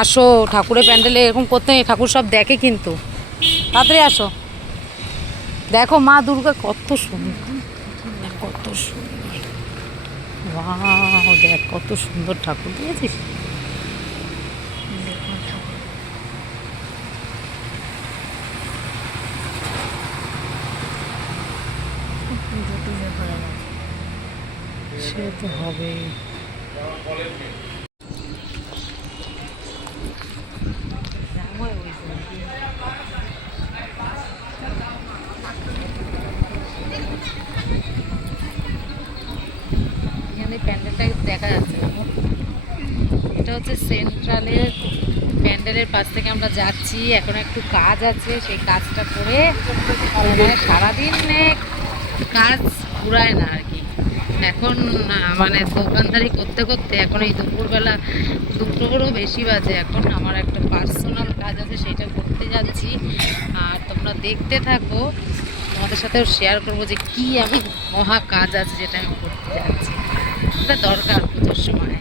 আসো, ঠাকুরের প্যান্ডেলে এরকম করতে নেই, ঠাকুর সব দেখে কিন্তু। তাড়াতাড়ি আসো। দেখো মা দুর্গা কত সুন্দর, কত সুন্দর। ওয়াও, দেখ কত সুন্দর ঠাকুর, দেখেছিস? সে তো হবে। এখানে প্যান্ডেলটা দেখা যাচ্ছে না, এটা হচ্ছে সেন্ট্রালের প্যান্ডেলের পাশ থেকে আমরা যাচ্ছি। এখন একটু কাজ আছে, সেই কাজটা করে মানে সারাদিন কাজ ঘুরায় না আর কি। এখন মানে দোকানদারি করতে করতে এখন এই দুপুরবেলা 2টোরও বেশি বাজে। এখন আমার একটা পার্সোনাল কাজ আছে, সেটা করতে যাচ্ছি। আর তোমরা দেখতে থাকো, তোমাদের সাথেও শেয়ার করবো যে কি আমি মহা কাজ আছে যেটা আমি করতে যাচ্ছি। এটা দরকার পুজোর সময়,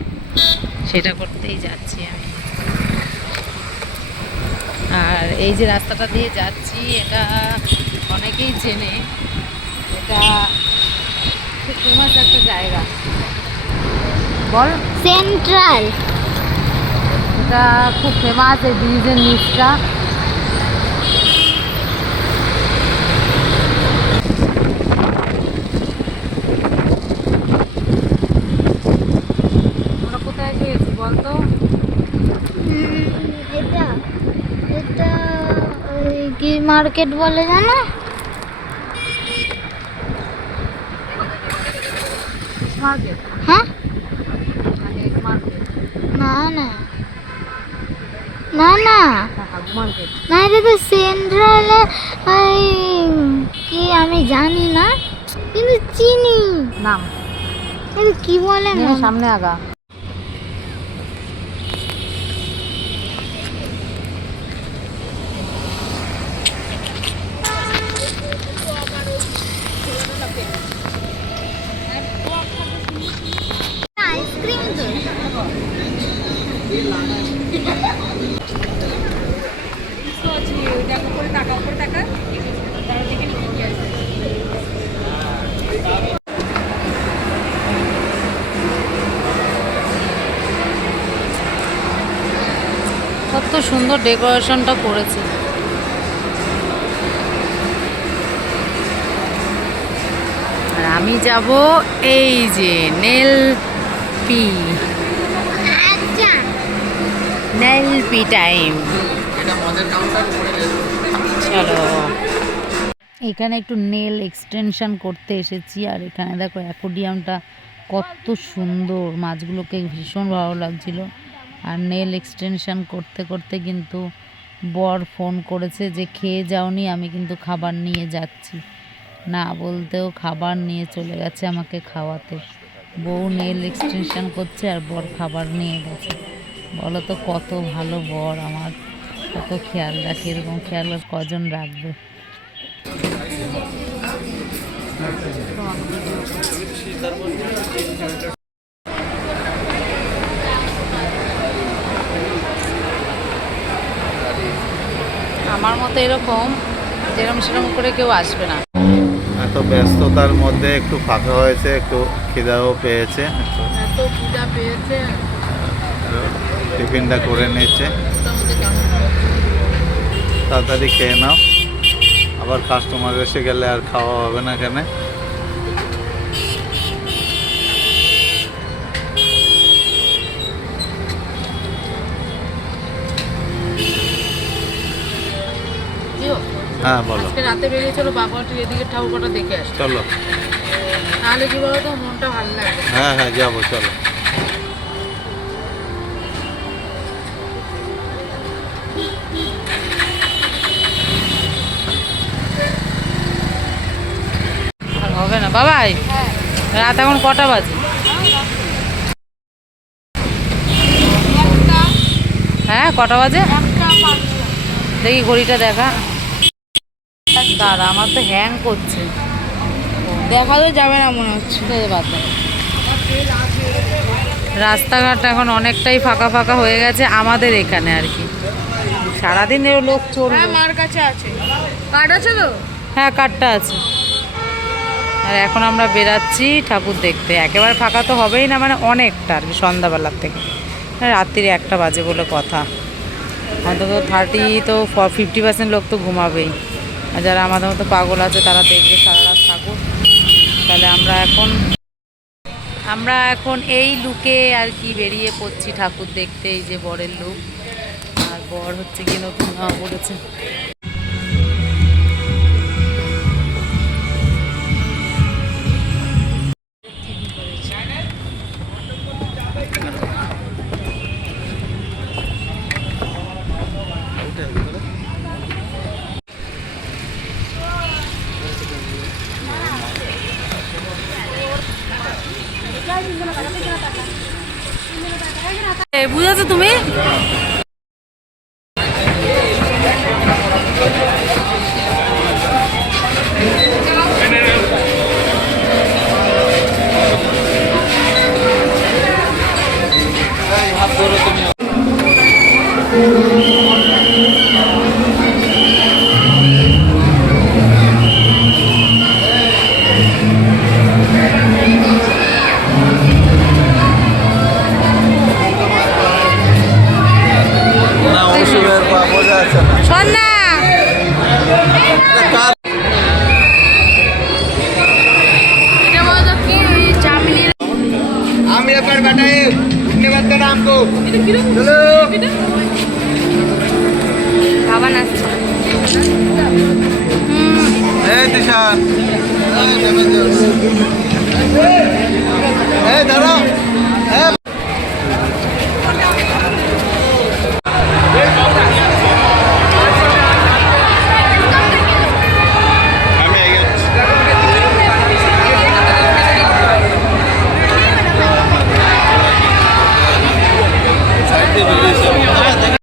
সেটা করতেই যাচ্ছি আমি। আর এই যে রাস্তাটা দিয়ে যাচ্ছি, এটা অনেকেই চেনে, এটা খুব ফেমাস একটা জায়গা। বল, সেন্ট্রাল। এটা খুব ফেমাস, এই ব্রিজের নিচটা। আমরা কোথায় এসে গেছি বলতো? এটা এটা ওই কি মার্কেট বলে জানো? মার্কেট? হ্যাঁ, মার্কেট না না না না মার্কেট না, এটা তো সেন্ট্রালে। কি আমি জানি না, কিন্তু চিনি নাম। এটা কি বলে না। সামনে আগা। আইসক্রিম তো কত সুন্দর ডেকোরেশনটা করেছে। আর আমি যাব এই যে নেলপি, আচ্ছা। নেলপি টাইম। চলো, এখানে একটু নেল এক্সটেনশন করতে এসেছি। আর এখানে দেখো অ্যাকোডিয়ামটা কত সুন্দর, মাছগুলোকে ভীষণ ভালো লাগছিল। আর নেল এক্সটেনশন করতে করতে কিন্তু বর ফোন করেছে যে খেয়ে যাওনি, আমি কিন্তু খাবার নিয়ে যাচ্ছি। না বলতেও খাবার নিয়ে চলে গেছে আমাকে খাওয়াতে। বউ নেল এক্সটেনশন করছে আর বর খাবার নিয়ে গেছে। বলো তো কত ভালো বর আমার, কত খেয়াল রাখে। এরকম খেয়াল আর কজন রাখবে? আমার মতো এরকম যেরকম সেরকম করে কেউ আসবে না। এত ব্যস্ততার মধ্যে একটু ফাঁকা হয়েছে, একটু খিদাও পেয়েছে, এত খিদা পেয়েছে, টিফিনটা করে নিচ্ছে। তাড়াতাড়ি খেয়ে নাও, আবার কাস্টমার এসে গেলে আর খাওয়া হবে না কেন। হ্যাঁ বলো। আজকে রাতে বেরিয়ে চলো বাবাটির এদিকে ঠাকুরটা দেখে আসো। চলো, তাহলে কি বলো তো, মনটা ভালো লাগবে। হ্যাঁ হ্যাঁ যাবো, চলো। আর হবে না বাবাই, রাত এখন কটা বাজে? হ্যাঁ কটা বাজে দেখি ঘড়িটা দেখা। দাঁড়া, আমার তো হ্যাং করছে। দেখা তো যাবে না মনে হচ্ছে। বাদ দাও। রাস্তাঘাট এখন অনেকটাই ফাঁকা ফাঁকা হয়ে গেছে আমাদের এখানে আর কি। সারাদিনেও লোক চলবে। মার কাছে আছে, কার্ড আছে তো? হ্যাঁ, কার্ডটা আছে। আর এখন আমরা বেরাচ্ছি ঠাকুর দেখতে। একেবারে ফাঁকা তো হবেই না, মানে অনেকটা আর কি, সন্ধ্যাবেলার থেকে। রাত্রির 1টা বাজে বলে কথা। অন্তত 50% লোক তো ঘুমাবেই। আর যারা আমাদের মতো পাগল আছে তারা দেখবে সারা রাত ঠাকুর। তাহলে আমরা এখন এই লুকে আর কি বেরিয়ে পড়ছি ঠাকুর দেখতে। এই যে বরের লুক, আর বর হচ্ছে কি নতুন জামা পড়েছে। বুঝেছো তুমি? না ওষুধের বোঝা যাচ্ছে না। শোন না, এটা বলো কি চামলি हम ये पर बैठे उठने मत देना हमको। चलो খাবার আসছে। এই দিশান, ए दादा